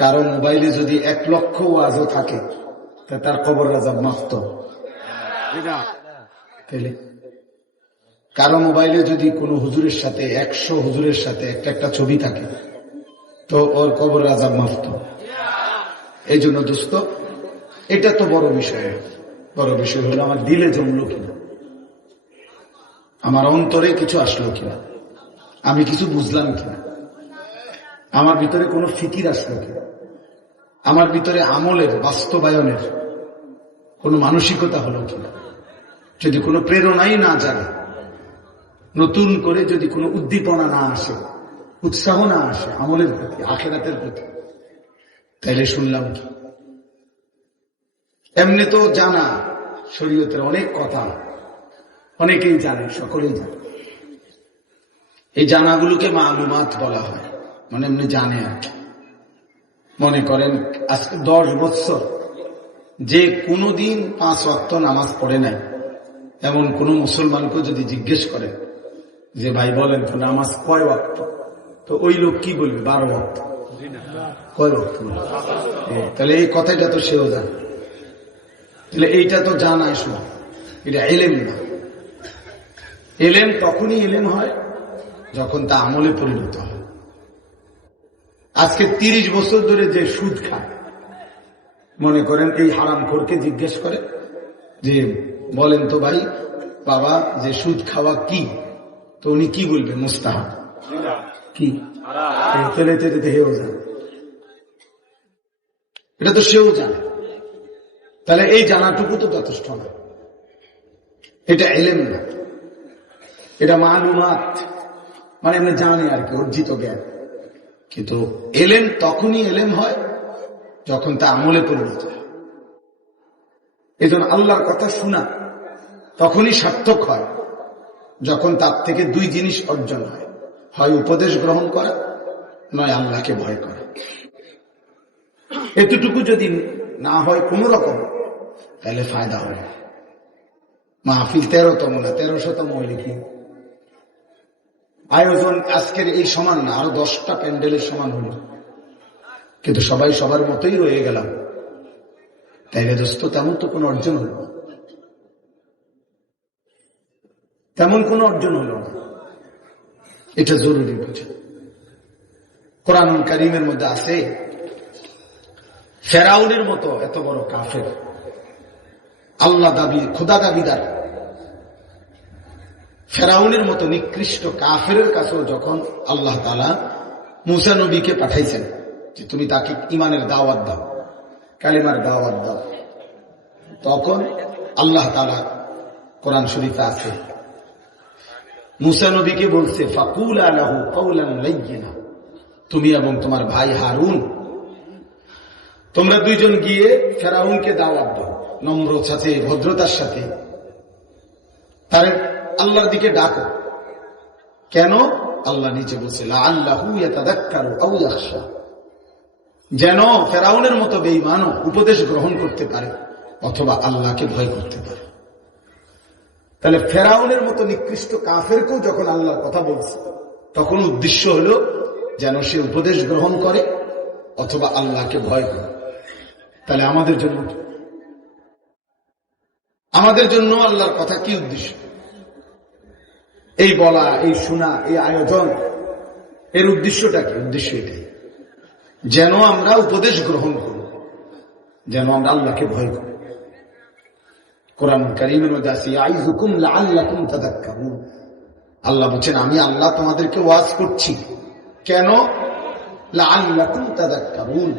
কারো মোবাইলে যদি 1 লক্ষ ওয়াজও থাকে তা তার কবর আযাব মাফ তো। কারো মোবাইলে যদি কোনো হুজুরের সাথে 100 হুজুরের সাথে একটা ছবি থাকে তো ওর কবর আযাব মাফ তো। এই জন্য দোস্ত, এটা তো বড় বিষয়। বড় বিষয় হলো আমার দিলে জমলো কিনা, আমার অন্তরে কিছু আসলো কিনা, আমি কিছু বুঝলাম কিনা, আমার ভিতরে কোনো ফিকির আসলো কিনা, আমার ভিতরে আমলের বাস্তবায়নের কোনো মানসিকতা হলো কিনা। যদি কোনো প্রেরণাই না জাগে, নতুন করে যদি কোনো উদ্দীপনা না আসে, উৎসাহ না আসে আমলের প্রতি, আখিরাতের প্রতি, তাইলে শুনলাম কি? এমনি তো জানা শরীয়তের অনেক কথা অনেকেই জানে, সকলেই জানে। এই জানাগুলোকে মালুমাত বলা হয়, মানে এমনি জানে আর কি। মনে করেন আজকে 10 বছর যে কোনোদিন 5 ওয়াক্ত নামাজ পড়ে নাই এমন কোন মুসলমানকে যদি জিজ্ঞেস করে যে ভাই বলেন তো নামাজ কয় ওয়াক্ত, তো ওই লোক কি বলবে? 12 ওয়াক্ত। কয় ওয়াক্ত? তাহলে এই কথাটা তো সেও জানে। তাহলে এইটা তো জানায় শুধু, এটা ইলম না। ইলম তখনই ইলম হয় যখন তা আমলে পরিণত হয়। আজকে 30 বছর ধরে যে সুদ খায়, মনে করেন এই হারামখোরকে জিজ্ঞেস করে যে বলেন তো ভাই বাবা যে সুদ খাওয়া কি, তো উনি কি বলবে? মুস্তাহাব। কি? হেও জানে, এটা তো সেও জানে। তাহলে এই জানাটুকু তো যথেষ্ট না, এটা ইলম না, এটা মালুমাত, মানে আমরা জানি আর কি, অর্জিত জ্ঞান। কিন্তু ইলম তখনই ইলম হয় যখন তা আমলে পরিণত হয়। এই জন্য আল্লাহর কথা শোনা তখনই সার্থক হয় যখন তার থেকে 2 জিনিস অর্জন হয়, হয় উপদেশ গ্রহণ করা, নয় আল্লাহকে ভয় করা। এতটুকু যদি না হয় কোন রকম, তাহলে ফায়দা হবে। মাহফিল 13তম না 1300তম হইলে কি আয়োজন আজকের এই সমান না, আরো 10টা প্যান্ডেলের সমান হইল, কিন্তু সবাই সবার মতোই রয়ে গেলাম, তাইলে দোস্ত তেমন তো কোনো অর্জন হল না, তেমন কোনো অর্জন হল না। এটা জরুরি বুঝে। কোরআন কারীমের মধ্যে আছে ফেরাউনের মতো এত বড় কাফের, আল্লাহ দাবি, খোদা দাবিদার ফেরাউনের মতো নিকৃষ্ট কাফের কাছেও যখন আল্লাহ তাআলা মুসা নবীকে পাঠাইছেন যে তুমি তাকে ঈমানের দাওয়াত দাও, কালিমার দাওয়াত দাও, তখন আল্লাহ তাআলা কোরআন শরীফে আছে মুসা নবীকে বলছে ফাকুলা লাহু কাওলান লাইয়িনা, তুমি এবং তোমার ভাই হারুন তোমরা 2 জন গিয়ে ফেরাউনকে দাওয়াত দাও, নম্র সাথে ভদ্রতার সাথে তার আল্লাহর দিকে ডাকো। কেন? আল্লাহ নিচে বলছে লাআল্লাহু ইয়াতাযাক্কারু আও ইয়াখশা, যেন ফেরাউনের মতো বেঈমানও উপদেশ গ্রহণ করতে পারে অথবা আল্লাহকে ভয় করতে পারে। তাহলে ফেরাউনের মতো নিকৃষ্ট কাফেরকেও যখন আল্লাহর কথা বলছে তখন উদ্দেশ্য হলো যেন সে উপদেশ গ্রহণ করে অথবা আল্লাহকে ভয় করে। তাহলে আমাদের জন্য আল্লাহর কথা কি উদ্দেশ্য? এই বলা, এই শোনা, এই আয়োজন, এর উদ্দেশ্যটা কি? উদ্দেশ্য এটাই যেন আমরা উপদেশ গ্রহণ করি, যেন আমরা আল্লাহকে ভয় করি। কোরআন কারীমের মধ্যে আছে ইয়াইযুকুম লাআল্লাকুম তাযাক্কারুন, আল্লাহ বলেন আমি আল্লাহ তোমাদেরকে ওয়াজ করছি। কেন? লাআল্লাকুম তাযাক্কারুন,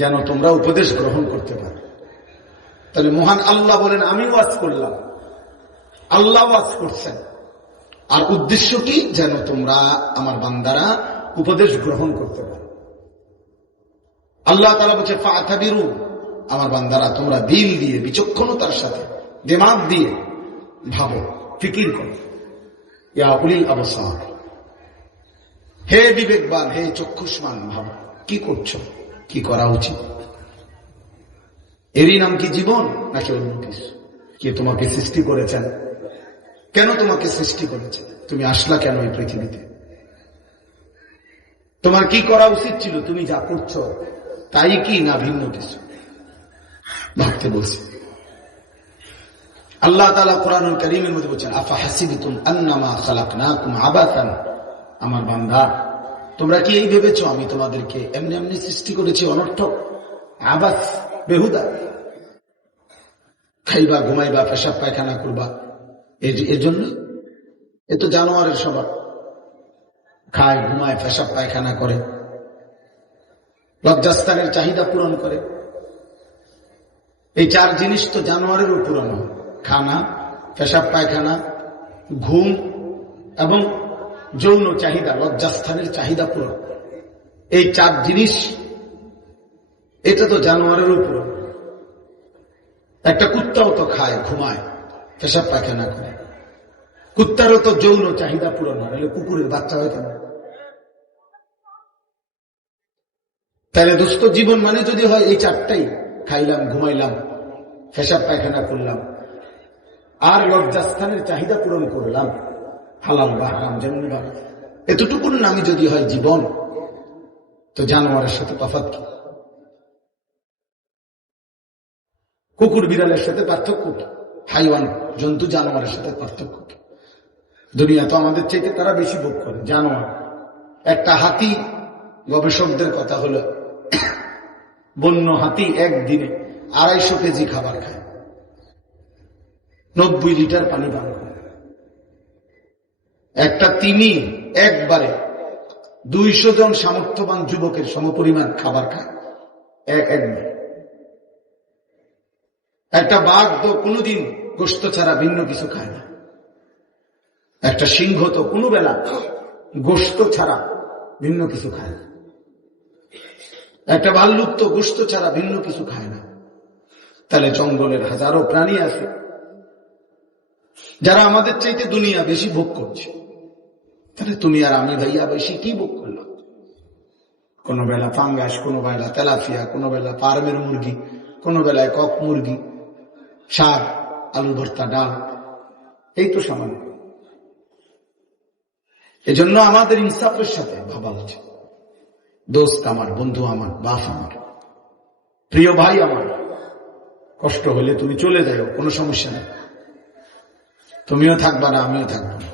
যেন তোমরা উপদেশ গ্রহণ করতে পারো। তাহলে মহান আল্লাহ বলেন আমি ওয়াজ করলাম, আল্লাহ ওয়াজ করছেন, আর উদ্দেশ্য কি? যেন তোমরা আমার বান্দারা উপদেশ গ্রহণ করতে পারো। আল্লাহ তাআলা বলেছে ফাতাবিরু, আমার বান্দারা তোমরা দিল দিয়ে, বিচক্ষণতার সাথে, দিমাগ দিয়ে ভাবো, ফিকির করো। ইয়া উলিল আবসার, হে বিবেকবান, হে চক্ষুষ্মান, ভাবো কি করছো, কি করা উচিত। এরই নাম কি জীবন নাকি অন্য কিছু? কে তোমাকে সৃষ্টি করেছেন? কেন তোমাকে সৃষ্টি করেছেন? তুমি আসলা কেন এই পৃথিবীতে? তোমার কি করা উচিত ছিল? তুমি যা করছো তাই কি না ভিন্ন কিছু ভাবতে বলছে। আল্লাহ তাআলা কোরআনুল কারীমের মধ্যে বলেছেন, আফা হাসিবতুম আন্নামা খালাকনাকুম আবাসান, আমার বান্দা তোমরা কি এই ভেবেছো আমি তোমাদেরকে এমনি এমনি সৃষ্টি করেছি অনর্থক, আবাস, বেহুদা, খাইবা ঘুমাইবা পেশাব পায়খানা করবা এর জন্য? এ তো জানোয়ারের স্বভাব, খায় ঘুমায় পেশাব পায়খানা করে, লজ্জাস্থানের চাহিদা পূরণ করে। এই চার জিনিস তো জানোয়ারেরও পূরণ হয়, খানা, পেশাব পায়খানা, ঘুম এবং যৌন চাহিদা, লজ্জাস্থানের চাহিদা পূরণ। এই চার জিনিস, এটা তো জানোয়ারেরও পূরণ। একটা কুত্তাও তো খায় ঘুমায় পেশাব পায়খানা করে, কুত্তারও তো যৌন চাহিদা পূরণ হয়, কুকুরের বাচ্চা হয় কেন? তাহলে দোস্ত জীবন মানে যদি হয় এই চারটাই, খাইলাম ঘুমাইলাম পেশাব পায়খানা করলাম আর লজ্জাস্থানের চাহিদা পূরণ করলাম, হালাল বা হারাম যেমন ভাবে, এতটুকুর নামই যদি হয় জীবন, তো জানোয়ারের সাথে তফাৎ কি? কুকুর বিড়ালের সাথে পার্থক্য কি? হাইওয়ান জন্তু জানোয়ারের সাথে পার্থক্য কি? দুনিয়া তো আমাদের চাইতে তারা বেশি ভোগ করে, জানোয়ার। একটা হাতি, গবেষকদের কথা হলো বন্য হাতি একদিনে 250 কেজি খাবার খায়, 90 লিটার পানি পান করে। একটা তিমি একবারে 200 জন সামর্থ্যবান যুবকের সমপরিমাণ খাবার খায় একবার। একটা বাঘ তো কোনোদিন গোশত ছাড়া ভিন্ন কিছু খায় না। একটা সিংহ তো কোনো বেলা গোশত ছাড়া ভিন্ন কিছু খায় না। একটা ভাল্লুক তো গোশত ছাড়া ভিন্ন কিছু খায় না। তাহলে জঙ্গলের হাজারো প্রাণী আছে যারা আমাদের চাইতে দুনিয়া বেশি ভোগ করছে। তাহলে তুমি আর আমি ভাইয়া বেশি কি ভোগ করলাম? কোনো বেলা ফাঙ্গাস, কোনো বেলা তেলাপিয়া, কোনো বেলা ফার্মের মুরগি, কোনো বেলায় কক মুরগি, শাক, আলু ভর্তা, ডাল, এই তো সামান্য। এজন্য আমাদের ইনসাফের সাথে ভাবা উচিত। দোস্ত আমার, বন্ধু আমার, বাপ আমার, প্রিয় ভাই আমার, কষ্ট হলে তুমি চলে যাও, কোনো সমস্যা নেই, তুমিও থাকবা না আমিও থাকবো না।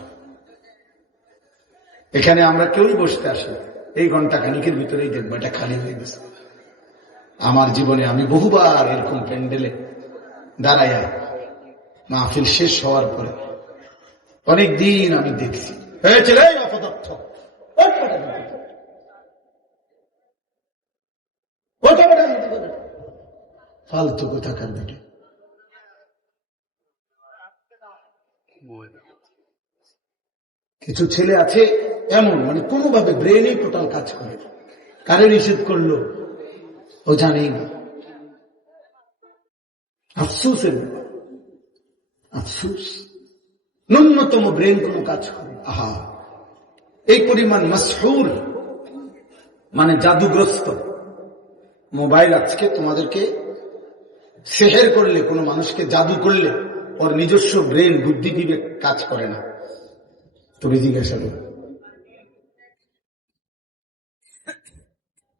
এখানে আমরা কেউই বসতে আসি, এই ঘন্টা খানিকের ভিতরেই দেখবো এটা খালি হয়ে গেছে। আমার জীবনে আমি বহুবার এরকম প্যান্ডেলে দাঁড়াইয়া মাহফিল শেষ হওয়ার পরে অনেক দিন আমি দেখছি অপদার্থ ফালতু কোথাকার বেটে। কিছু ছেলে আছে এমন, মানে কোনোভাবে ব্রেনই টোটাল কাজ করে, কারে নিষেধ করলো ও জানেই না। আফসোসের আফসোস, ন্যূনতম ব্রেন কোনো কাজ করে। আহা, এই পরিমাণ মাসহুর মানে জাদুগ্রস্ত মোবাইল আজকে তোমাদেরকে সেহের করলে, কোনো মানুষকে জাদু করলে ওর নিজস্ব ব্রেন বুদ্ধি বিবেক কাজ করে না। তুমি জিজ্ঞাসা করো,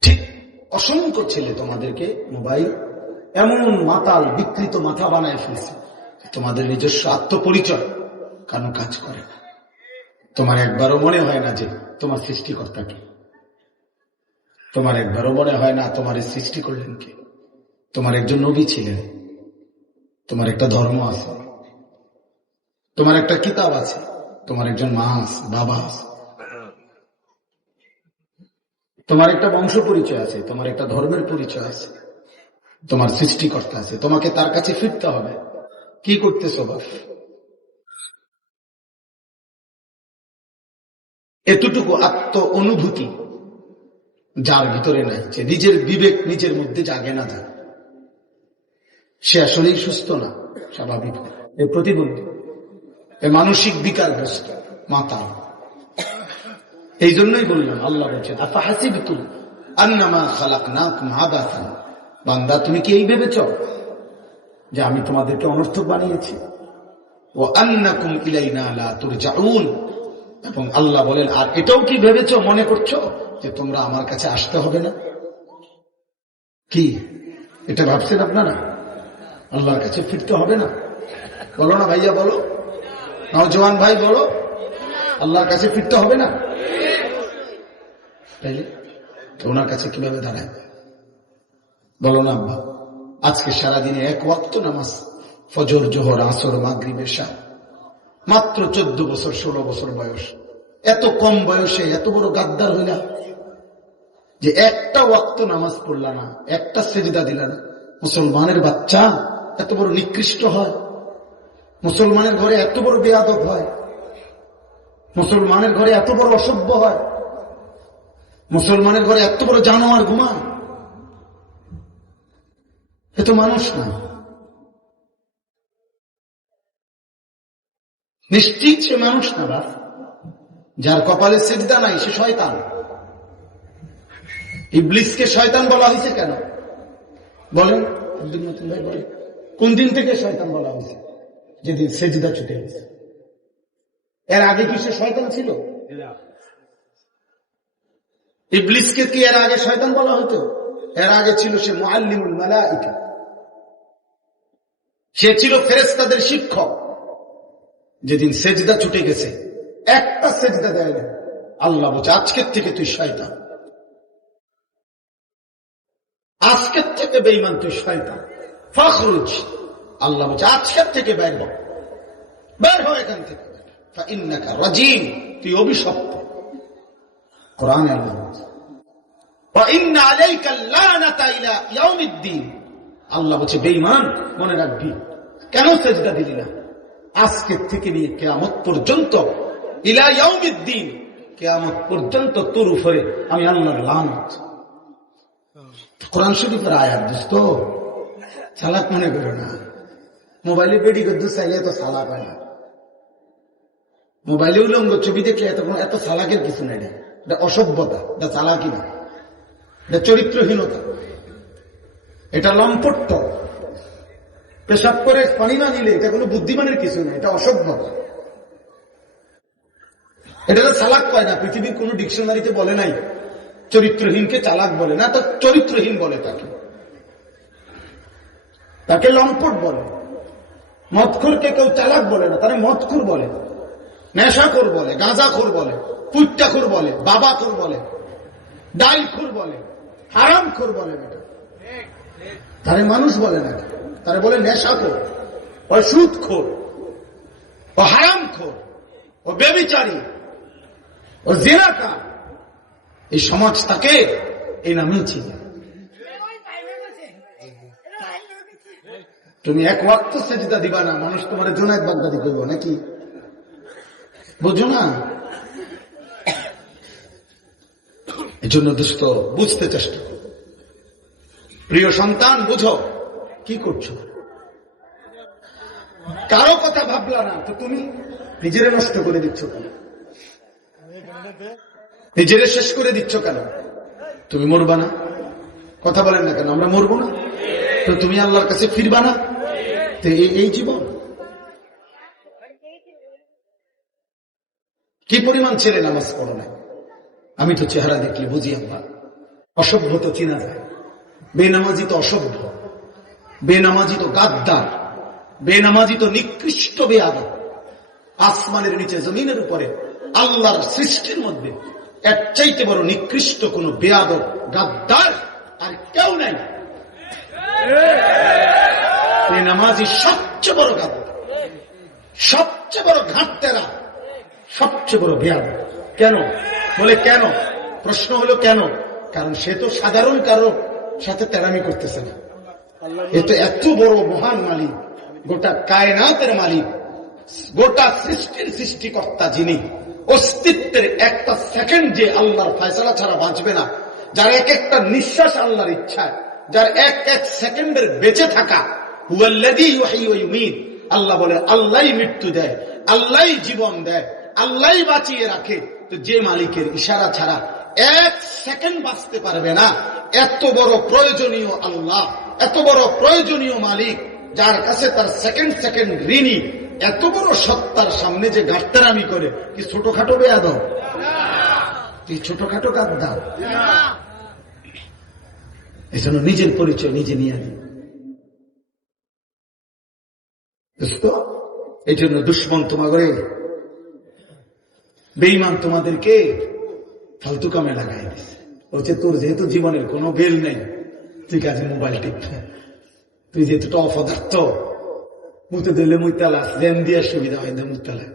ঠিক অসংখ্য ছেলে তোমাদেরকে মোবাইল এমন মাতাল বিকৃত মাথা বানায় ফেলছে, তোমাদের নিজস্ব আত্মপরিচয় কেন কাজ করে না। তোমার একবারও মনে হয় না যে তোমার সৃষ্টিকর্তা কে, তোমার একবারও মনে হয় না তোমার সৃষ্টি করলেন কে। তোমার একজন নবী ছিলেন, তোমার একটা ধর্ম আছে, তোমার একটা কিতাব আছে, তোমার একজন মা আছে, বাবা আছে, তোমার একটা বংশ পরিচয় আছে, তোমার একটা ধর্মের পরিচয় আছে, তোমার সৃষ্টিকর্তা আছে। তোমাকে তার কাছে ফিরতে হবে। কি করতেছো বাপ? এতটুকু আত্ম অনুভূতি যার ভিতরে নাই, যে নিজের বিবেক নিজের মধ্যে জাগে না, যায়, সে আসলেই সুস্থ না, স্বাভাবিক এ প্রতিবন্ধী, এ মানসিক বিকারগ্রস্ত মাতা। এই জন্যই বললাম, আল্লাহ বলছেন আফা হাসিবতুম আন্নামা খালাকনাকুম আবাসান, বান্দা তুমি কি এই ভেবেছ যে আমি তোমাদেরকে অনর্থক বানিয়েছি? ও আন্নাকুম ইলাইনা লা তুরজাউন, এবং আল্লাহ বলেন আর এটাও কি ভেবেছ, মনে করছো যে তোমরা আমার কাছে আসতে হবে না? কি এটা ভাবছেন আপনারা? আল্লাহর কাছে ফিরতে হবে না? বলো না ভাইয়া, বলো, নওজোয়ান ভাই বলো, আল্লাহর কাছে ফিরতে হবে না? তাইলে তো ওনার কাছে কিভাবে দাঁড়ায়? বলো না আব্বা। আজকে সারাদিনে এক ওয়াক্ত নামাজ, ফজর, জোহর, আসর, মাগরিব, এশা, মাত্র 14 বছর 16 বছর বয়স। এত কম বয়সে এত বড় গাদ্দার হইলা যে একটা ওয়াক্ত নামাজ পড়লা না, একটা সেজদা দিলা না। মুসলমানের বাচ্চা এত বড় নিকৃষ্ট হয়? মুসলমানের ঘরে এত বড় বেয়াদব হয়? মুসলমানের ঘরে এত বড় অসভ্য হয়? মুসলমানের ঘরে এত বড় জানোয়ার ঘুমায়? এ তো মানুষ না। নিশ্চিত সে মানুষ না। বাপ, যার কপালে সেজদা নাই সে শয়তান। ইবলিসকে শয়তান বলা হয়েছে কেন বলেন? আব্দুল মতিন ভাই বলেন, কোন দিন থেকে শয়তান বলা হয়েছে? যেদিন সেজদা ছুটে গেছে। এর আগে কি সে শয়তান ছিল? ইবলিসকে কি এর আগে শয়তান বলা হতো? এর আগে ছিল সে মুআল্লিমুল মালাইকা, সে ছিল ফেরেশতাদের শিক্ষক। যেদিন সেজদা ছুটে গেছে, একটা সেজদা দেয় না, আল্লাহ বলছে আজকের থেকে তুই শয়তান, আজকের থেকে বেঈমান তুই শয়তান, ফাখরুজ। আল্লাহ বলছে আজকের থেকে বের হ, বের হ এখান থেকে, ফাইন্নাকা রাজিম, তুই অভিশপ্ত। কোরআনে আল্লাহ বলছে ওয়াইন্না আলাইকা লানাতা ইলা ইয়াউমিদ্দিন। আল্লাহ বলছে বেঈমান মনে রাখবি, কেন সেজদা দিলি না? আজকের থেকে নিয়ে কিয়ামত পর্যন্ত, ইলা ইয়াউমিদ্দিন, কিয়ামত পর্যন্ত তোর উপরে আমি আল্লাহর লানত। কোরআন শরীফের আয়াত। দোস্ত, চালাক মনে করো না। মোবাইলে বেডি করতে চাইলে এত চালাক হয় না। মোবাইলে উলঙ্গ ছবি দেখলে এত চালাকের কিছু নেই। এটা অসভ্যতা, এটা চালাকি না, এটা চরিত্রহীনতা, এটা লম্পট্য। পেশাব করে পানি না নিলে এটা কোনো বুদ্ধিমানের কিছু না, এটা অসভ্যতা। এটা চালাক কয় না, পৃথিবীর কোন ডিকশনারিতে বলে নাই চরিত্রহীনকে চালাক বলে না, তো চরিত্রহীন বলে তাকে লম্পট বলে। মদখোরকে কেউ চালাক বলে না, তারা মদখোর বলে, নেশাখোর বলে, গাঁজাখোর বলে, পুট্টাখোর বলে, বাবাখোর বলে, ডাইলখোর বলে, হারামখোর বলে। তারে মানুষ বলে না, তারা বলে নেশাখোর, ও সুদখোর, ও হারামখোর, ও ব্যভিচারী, ও জিনাকার। এই সমাজ তাকে এই নামেই চিনে। তুমি এক ওয়াক্ত সেজদা দিবা না, মানুষ তোমার জোনায়েদ বাগদাদি কইব নাকি? বুঝো না? এই জন্য দোস্ত বুঝতে চেষ্টা করো। প্রিয় সন্তান, বুঝো কি করছো। কারো কথা ভাবলা না তো তুমি নিজেরে নষ্ট করে দিচ্ছ কেন? নিজেরে শেষ করে দিচ্ছ কেন? তুমি মরবা না? কথা বলেন না কেন? আমরা মরবো না? তো তুমি আল্লাহর কাছে ফিরবা না? তো এই জীবন কি পরিমাণ ছেলে নামাজ পড়ো না? আমি তো চেহারা দেখলে বুঝি আল্লাহ। অসভ্য তো চিনা যায়, বেনামাজি তো অসভ্য, বেনামাজি তো গাদ্দার, বেনামাজি তো নিকৃষ্ট বেয়াদব। আসমানের নিচে জমিনের উপরে আল্লাহর সৃষ্টির মধ্যে এর চাইতে বড় নিকৃষ্ট কোন বেয়াদব গাদ্দার আর কেউ নাই। বেনামাজি সবচেয়ে বড় গাদ্দার, সবচেয়ে বড় ঘাটতেরা, সবচেয়ে বড় বেয়াদব। কেন বলে? কেন? প্রশ্ন হলো কেন? কারণ সে তো সাধারণ কারো সাথে তেরামি করতেছে না, এ তো এত বড় মহান মালিক, গোটা কায়নাতের মালিক, গোটা সৃষ্টির সৃষ্টিকর্তা, যিনি অস্তিত্বের একটা সেকেন্ড যে আল্লাহর ফয়সালা ছাড়া বাঁচবে না, যার এক একটা নিঃশ্বাস আল্লাহর ইচ্ছায়, যার এক এক সেকেন্ডের বেঁচে থাকা, হুয়াল্লাযী ইউহয়ী ওয়া ইউমীত। আল্লাহ বলে আল্লাহই মৃত্যু দেয়, আল্লাহই জীবন দেয়, আল্লাহই বাঁচিয়ে রাখে। তো যে মালিকের ইশারা ছাড়া এক সেকেন্ড বাঁচতে পারবে না, এত বড় প্রয়োজনীয় আল্লাহ, এত বড় প্রয়োজনীয় মালিক, যার কাছে তার সেকেন্ড সেকেন্ড ঋণী, এত বড় সত্তার সামনে যে গাট্টারামি করে, কি ছোটখাটো বেয়াদব? কি ছোটখাটো গাদ্দার? এই জন্য নিজের পরিচয় নিজে নিয়ে আনি। এই জন্য দুশ্মন তোমাদের, বেঈমান তোমাদেরকে ফালতু কামে লাগাই দিচ্ছে। বলছে তোর যেহেতু জীবনের কোনো বেল নেই, তুই কাজে মোবাইল টিপবে, তুই যেহেতু অপদার্থ, মুতে দিলে মুইতালা জেন দিয়ে সুবিধা হয় না, মুতালা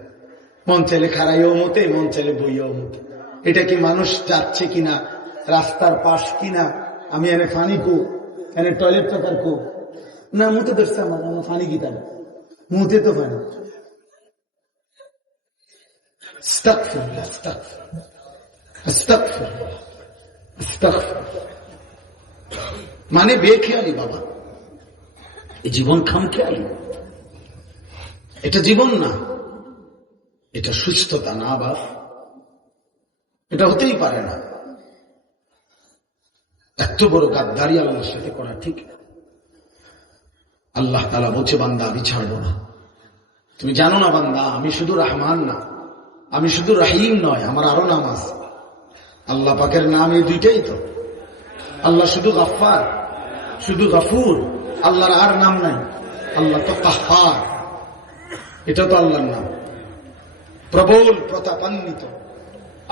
মন চাইলে খারাইও মতে, মন চাইলে বইও মতে। এটা কি মানুষ যাচ্ছে কিনা, রাস্তার পাশ কিনা, আমি এনে ফানি কো, এনে টয়লেট পেপার কো, না মুতে ধরছে আমার ফানি কি তার মুতে তো ফানি। আস্তাগফিরুল্লাহ, আস্তাগফিরুল্লাহ, আস্তাগফিরুল্লাহ, আস্তাগফিরুল্লাহ। মানে বেখেয়ালি বাবা, এই জীবন খামখেয়ালি, এটা জীবন না, এটা সুস্থতা না বাপ, এটা হতেই পারে না। এত বড় গাদ্দারি আল্লাহর সাথে করা ঠিক না। আল্লাহ তাআলা বলছে বান্দা আমি ছাড়বো না। তুমি জানো না বান্দা, আমি শুধু রহমান না, আমি শুধু রহিম নয়, আমার আরো নাম আছে। আল্লাহ পাকের নাম এই দুইটাই তো। আল্লাহ শুধু গাফফার, শুধু গাফুর, আল্লাহর আর নাম নাই। আল্লাহ তো কাহ্হার, এটা তো আল্লাহর নাম। প্রবল প্রতাপান্বিত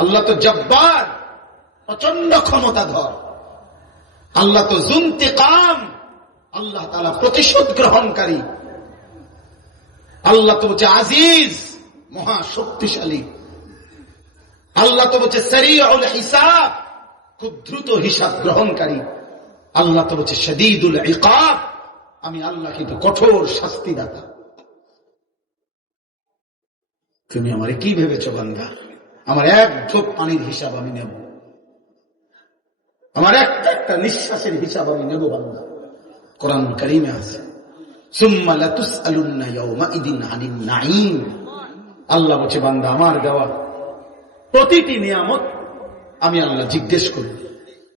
আল্লাহ তো জব্বার, প্রচন্ড ক্ষমতাধর। আল্লাহ তো যুন্তিকাম, আল্লাহ তাআলা প্রতিশোধ গ্রহণকারী। আল্লাহ তো হচ্ছে আজিজ, মহা শক্তিশালী। আল্লাহ তো হচ্ছে সারিউল হিসাব, খুব দ্রুত হিসাব গ্রহণকারী। আল্লাহ তো হচ্ছে শাদীদুল ইকাব, আমি আল্লাহ কিন্তু কঠোর শাস্তিদাতা। তুমি আমারে কি ভেবেছ বান্দা? আমার এক ঢোক পানির হিসাব আমি নেব, আমার একটা নিঃশ্বাসের হিসাব আমি নেব বান্দা। কোরআন কারীমে আছে সুম্মা লাতুসআলুন্না ইয়াওমাইদিন আনিন নাঈম। আল্লাহ বলছে বান্দা আমার দেওয়া প্রতিটি নিয়ামত আমি আল্লাহ জিজ্ঞেস করব।